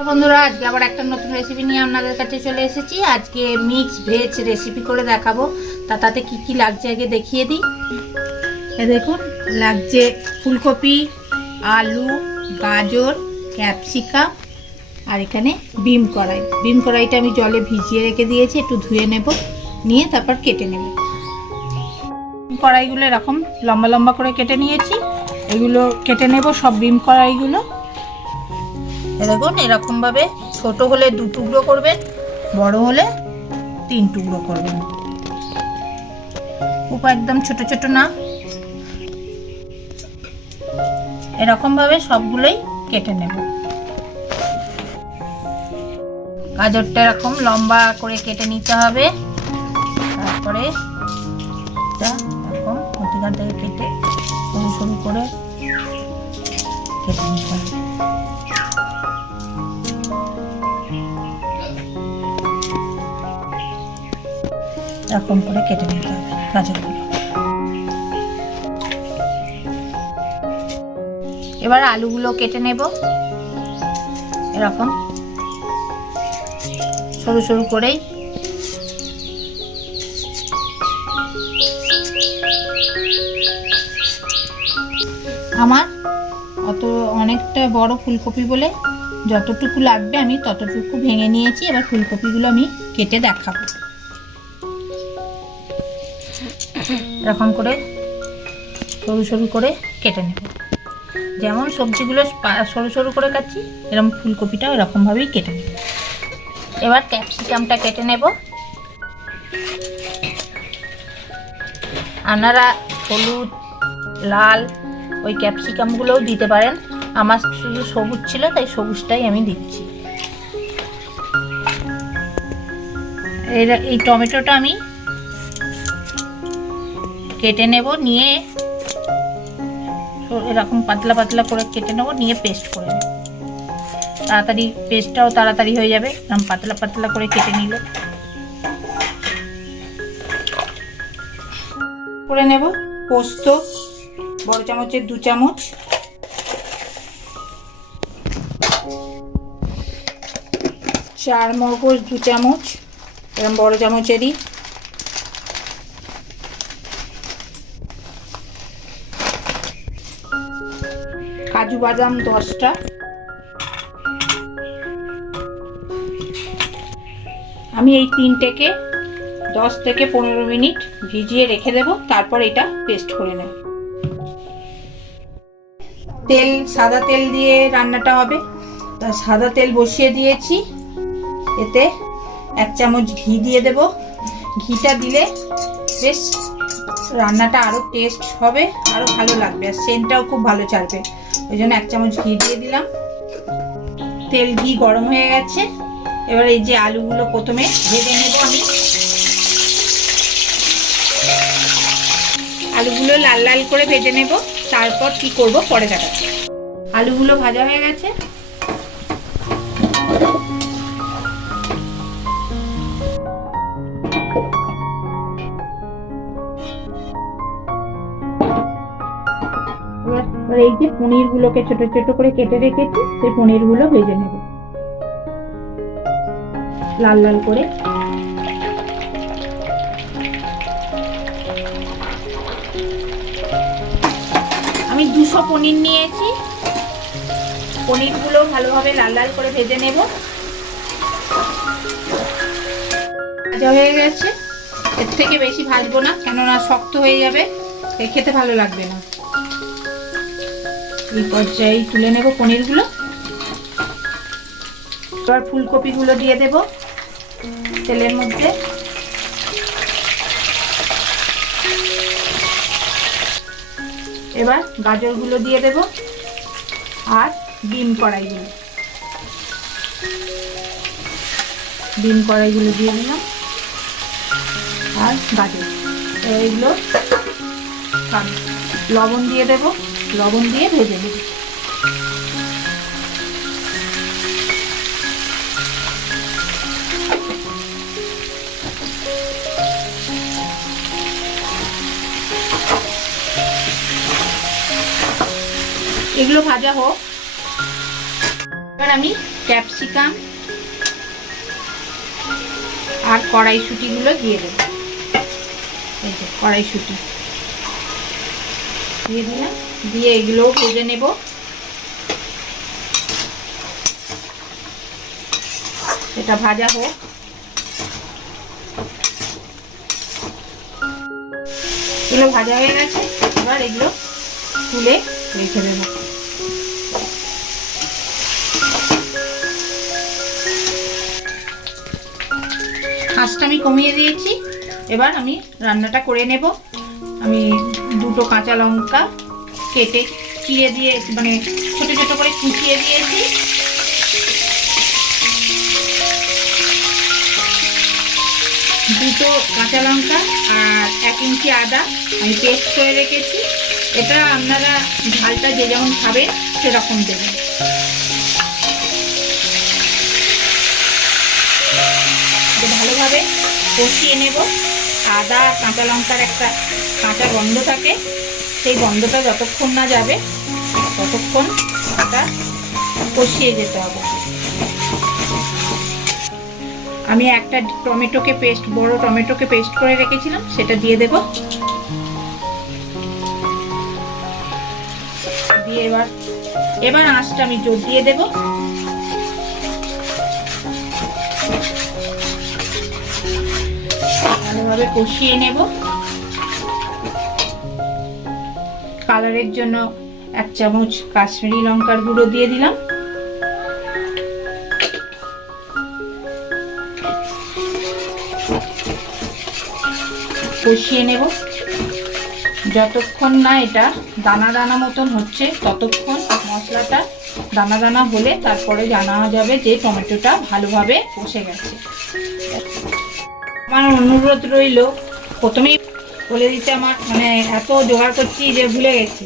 বন্ধুরা, আজকে আবার একটা নতুন রেসিপি নিয়ে আপনাদের কাছে চলে এসেছি। আজকে মিক্স ভেজ রেসিপি করে দেখাবো। তা তাতে কি কি লাগছে আগে দেখিয়ে দিই। এ দেখুন, লাগছে ফুলকপি, আলু, গাজর, ক্যাপসিকাম আর এখানে বিম কড়াই। বিম কড়াইটা আমি জলে ভিজিয়ে রেখে দিয়েছি, একটু ধুয়ে নেব, নিয়ে তারপর কেটে নেব। কড়াইগুলো এরকম লম্বা লম্বা করে কেটে নিয়েছি। এগুলো কেটে নেব, সব বিম কড়াইগুলো। দেখুন, এরকমভাবে ছোট হলে দু টুকরো করবেন, বড় হলে তিন টুকরো করবেন। খুব একদম ছোট ছোট না। এরকমভাবে সবগুলোই কেটে নেব। গাজরটা এরকম লম্বা করে কেটে নিতে হবে। তারপরে এরকম মধ্যিখান থেকে কেটে সরু সরু করে এরকম করে কেটে নিতে হবে গাজরগুলো এবার আলুগুলো কেটে নেব। এরকম। সরু সরু করেই। আমার অত অনেকটা বড় ফুলকপি বলে যতটুকু লাগবে আমি ততটুকু ভেঙে নিয়েছি। এবার ফুলকপিগুলো আমি কেটে দেখাবো। এরকম করে সরু সরু করে কেটে নেব। যেমন সবজিগুলো সরু সরু করে কাটছি এরকম ফুলকপিটাও এরকমভাবেই কেটে নেব। এবার ক্যাপসিকামটা কেটে নেব। আপনারা হলুদ, লাল, ওই ক্যাপসিকামগুলোও দিতে পারেন। আমার শুধু সবুজ ছিল, তাই সবুজটাই আমি দিচ্ছি। এই টমেটোটা আমি কেটে নেব, নিয়ে এরকম পাতলা পাতলা করে কেটে নেব, নিয়ে পেস্ট করে নেব। তাড়াতাড়ি পেস্টটাও তাড়াতাড়ি হয়ে যাবে, এরকম পাতলা পাতলা করে কেটে নিলে। করে নেব পোস্ত, বড় চামচের দু চামচ। চার মগজ দু চামচ, এরকম বড় চামচেরই। কাজু বাদাম দশটা। আমি এই তিনটেকে দশ থেকে পনেরো মিনিট ভিজিয়ে রেখে দেব, তারপর এটা পেস্ট করে নেব। তেল, সাদা তেল দিয়ে রান্নাটা হবে। তা সাদা তেল বসিয়ে দিয়েছি। এতে এক চামচ ঘি দিয়ে দেব। ঘিটা দিলে বেশ রান্নাটা আরও টেস্ট হবে আরও ভালো লাগবে, আর সেন্টটাও খুব ভালো চালবে। ওই জন্য এক চামচ ঘি দিয়ে দিলাম। তেল ঘি গরম হয়ে গেছে। এবার এই যে আলুগুলো প্রথমে ভেজে নেব আমি। আলুগুলো লাল লাল করে ভেজে নেব। তারপর কি করব পরে দেখাচ্ছি। আলুগুলো ভাজা হয়ে গেছে। এই যে পনির গুলোকে ছোট ছোট করে কেটে রেখেছি, সেই পনিরগুলো ভেজে নেব। লাল লাল করে। আমি দুশো পনির নিয়েছি। পনিরগুলো ভালোভাবে লাল লাল করে ভেজে নেব। ভাজা হয়ে গেছে। এর থেকে বেশি ভাজবো না, কেননা শক্ত হয়ে যাবে। খেতে ভালো লাগবে না। এই পর্যায়ে তুলে নেব পনিরগুলো। এবার ফুলকপিগুলো দিয়ে দেব তেলের মধ্যে। এবার গাজরগুলো দিয়ে দেব আর ডিম কড়াইগুলো। ডিম কড়াইগুলো দিয়ে দিলাম আর গাজর। এইগুলো কাট- লবণ দিয়ে দেব। লবণ দিয়ে ভেজে নেব এগুলো ভাজা হোক। এবার আমি ক্যাপসিকাম আর কড়াইশুটিগুলো দিয়ে দেবো। এই যে, কড়াইশুটি। দিয়ে দিলাম। দিয়ে এগুলোও ভেজে নেব। এটা ভাজা হোক। এগুলো ভাজা হয়ে গেছে। এবার এগুলো তুলে রেখে দেবো। আঁচটা আমি কমিয়ে দিয়েছি। এবার আমি রান্নাটা করে নেব। আমি দুটো কাঁচা লঙ্কা কেটে চিড়ে দিয়ে মানে ছোটো ছোটো করে কুচিয়ে দিয়েছি। দুটো কাঁচা লঙ্কা আর এক ইঞ্চি আদা আমি পেস্ট করে রেখেছি। এটা আপনারা ঝালটা যে যেমন খাবেন সেরকম দেবেন। ভালোভাবে কষিয়ে নেব। আদা, কাঁচা লঙ্কার একটা কাঁচা গন্ধ থাকে, সেই গন্ধটা যতক্ষণ না যাবে, ততক্ষণ ওটা কষিয়ে যেতে হবে। আমি একটা টমেটোকে পেস্ট, বড় টমেটোকে পেস্ট করে রেখেছিলাম, সেটা দিয়ে দেব। দিয়ে এবার এবার আঁচটা আমি জোর দিয়ে দেবো। ভালোভাবে কষিয়ে নেব। কালারের জন্য এক চামচ কাশ্মীরি লঙ্কার গুঁড়ো দিয়ে দিলাম। কষিয়ে নেব। যতক্ষণ না এটা দানা দানা মতন হচ্ছে, ততক্ষণ মশলাটা দানা দানা হলে তারপরে জানা যাবে যে টমেটোটা ভালোভাবে কষে গেছে। আমার অনুরোধ রইল, প্রথমেই বলে দিতে আমার মানে এত জোগাড় করছি যে ভুলে গেছি।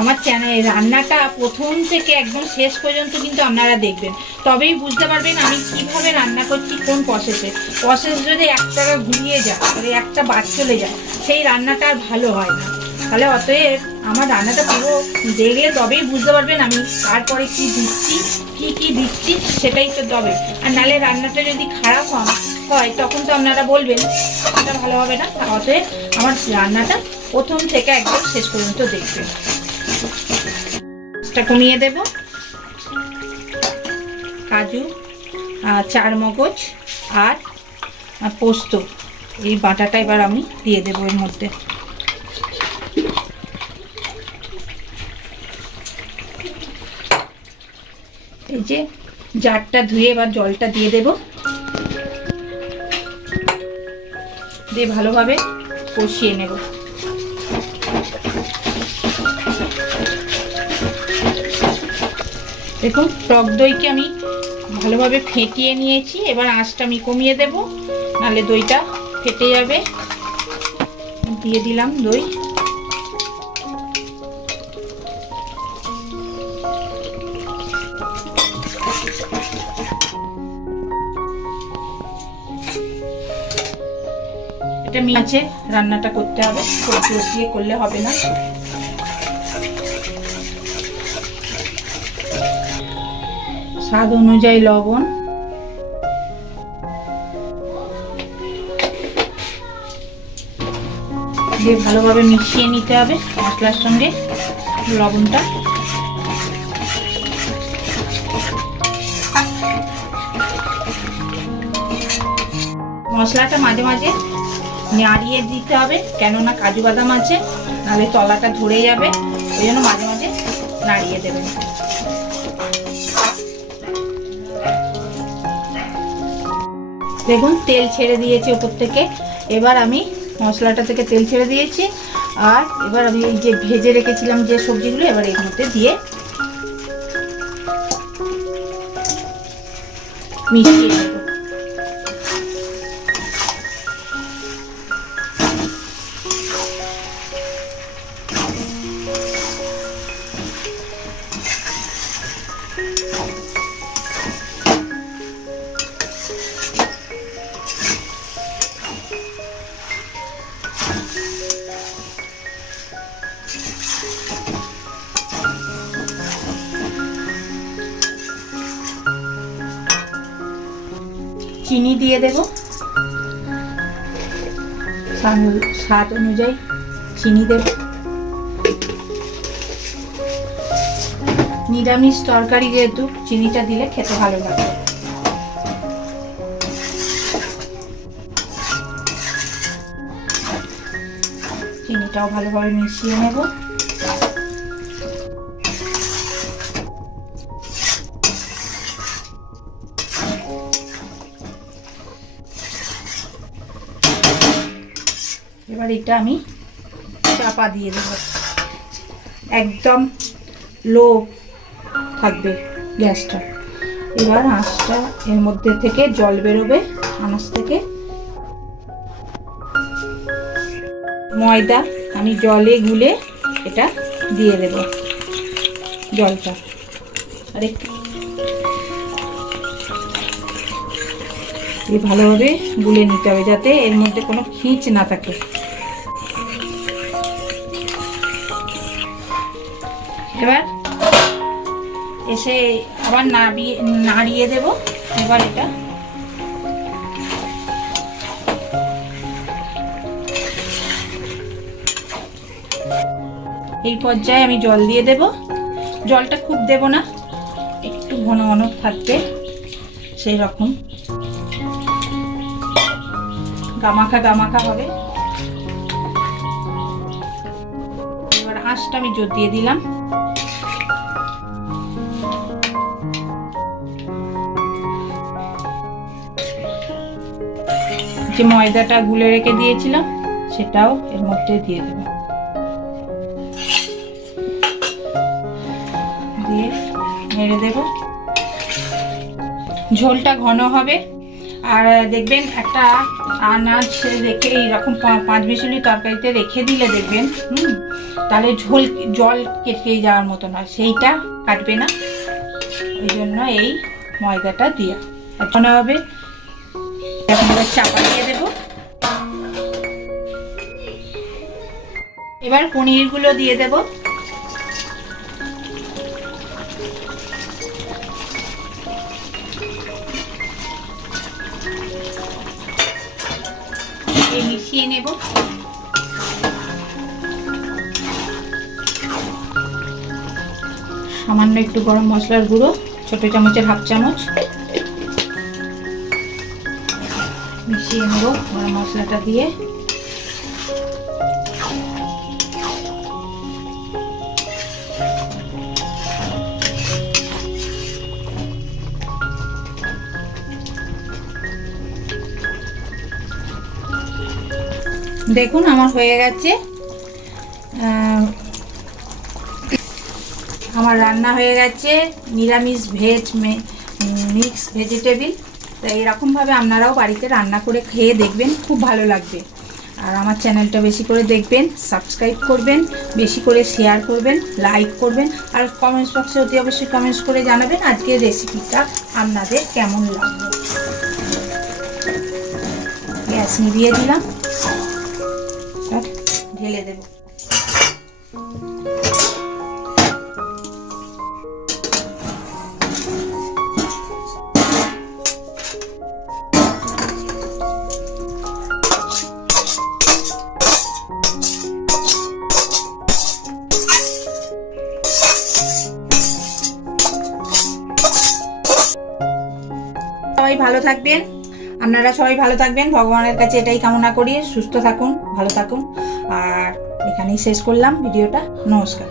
আমার চ্যানেল রান্নাটা প্রথম থেকে একদম শেষ পর্যন্ত কিন্তু আপনারা দেখবেন। তবেই বুঝতে পারবেন আমি কীভাবে রান্না করছি কোন প্রসেসে প্রসেস যদি একটা ঘুরিয়ে যায় মানে একটা বাদ চলে যায়, সেই রান্নাটা আর ভালো হয় না। তাহলে অতএব আমার রান্নাটা পুরো দেখলে তবেই বুঝতে পারবেন আমি তারপরে কি দিচ্ছি, কি কি দিচ্ছি সেটাই তো তবে। আর নালে রান্নাটা যদি খারাপ হয় তখন তো আপনারা বলবেন, এটা ভালো হবে না। অতএব আমার রান্নাটা প্রথম থেকে একদম শেষ পর্যন্ত দেখবেন। কমিয়ে দেব। কাজু চার মগজ আর পোস্ত। এই বাটাটা এবার আমি দিয়ে দেবো এর মধ্যে। এই যে জারটা ধুয়ে এবার জলটা দিয়ে দেব। দিয়ে ভালোভাবে কষিয়ে নেব। দেখুন, টক দইকে আমি ভালোভাবে ফেটিয়ে নিয়েছি। এবার আঁচটা আমি কমিয়ে দেব, নাহলে দইটা ফেটে যাবে। দিয়ে দিলাম দই। এটা আছে রান্নাটা করতে হবে কষিয়ে করলে হবে না। স্বাদ অনুযায়ী লবণ। দিয়ে ভালোভাবে মিশিয়ে নিতে হবে মশলার সঙ্গে লবণটা। মশলাটা মাঝে মাঝে নাড়িয়ে দিতে হবে, কেননা কাজু বাদাম আছে, নাহলে তলাটা ধরে যাবে, ওই জন্য মাঝে মাঝে নাড়িয়ে দেবেন। দেখুন, তেল ছেড়ে দিয়েছি ওপর থেকে। এবার আমি মশলাটা থেকে তেল ছেড়ে দিয়েছি, আর এবার আমি এই যে ভেজে রেখেছিলাম যে সবজিগুলো, এবার এর মধ্যে দিয়ে মিশিয়ে দেব। স্বাদ অনুযায়ী চিনি দেব। নিরামিষ তরকারি যেহেতু, চিনিটা দিলে খেতে ভালো লাগে। চিনিটাও ভালোভাবে মিশিয়ে নেব। এটা আমি চাপা দিয়ে দেবো। একদম লো থাকবে গ্যাসটা। এবার আঁচটা এর মধ্যে থেকে জল বেরোবে আনাজ থেকে। ময়দা আমি জলে গুলে এটা দিয়ে দেব জলটা। আর একটু ভালোভাবে গুলে নিতে হবে যাতে এর মধ্যে কোনো খিঁচ না থাকে। এবার এসে আবার নাড়িয়ে নাড়িয়ে দেব, এবার এটা। এই পর্যায়ে আমি জল দিয়ে দেব। জলটা খুব দেব না, একটু ঘন ঘন থাকবে, সেই রকম। গামাখা গামাখা হবে। এবার আঁশটা আমি জোর দিয়ে দিলাম। যে ময়দাটা গুলে রেখে দিয়েছিলাম, সেটাও এর মধ্যে দিয়ে দেব। দিয়ে নেড়ে দেব। ঝোলটা ঘন হবে। আর দেখবেন একটা আনাজ রেখে এইরকম পাঁচ বিশুলি তরকারিতে রেখে দিলে দেখবেন, হুম, তাহলে ঝোল, জল কেটে যাওয়ার মতো নয়, সেইটা কাটবে না। ওই জন্য এই ময়দাটা দিয়া। এখন হবে। এখন চাপা দিয়ে এবার পনিরগুলো দিয়ে দেব। মিশিয়ে নেব। সামান্য একটু গরম মশলার গুঁড়ো, ছোট চামচের হাফ চামচ। মিশিয়ে নেব গরম মশলাটা দিয়ে। দেখুন, আমার হয়ে গেছে। আমার রান্না হয়ে গেছে। নিরামিষ ভেজ মিক্স ভেজিটেবিল। তো এরকমভাবে আপনারাও বাড়িতে রান্না করে খেয়ে দেখবেন, খুব ভালো লাগবে। আর আমার চ্যানেলটা বেশি করে দেখবেন, সাবস্ক্রাইব করবেন, বেশি করে শেয়ার করবেন, লাইক করবেন, আর কমেন্টস বক্সে অতি অবশ্যই কমেন্টস করে জানাবেন আজকের রেসিপিটা আপনাদের কেমন লাগল। গ্যাস নিভিয়ে দিলাম। ঢেলে দেবো সবাই ভালো থাকবেন। আপনারা সবাই ভালো থাকবেন। ভগবানের কাছে এটাই কামনা করি। সুস্থ থাকুন, ভালো থাকুন। এখানেই শেষ করলাম ভিডিওটা। নমস্কার।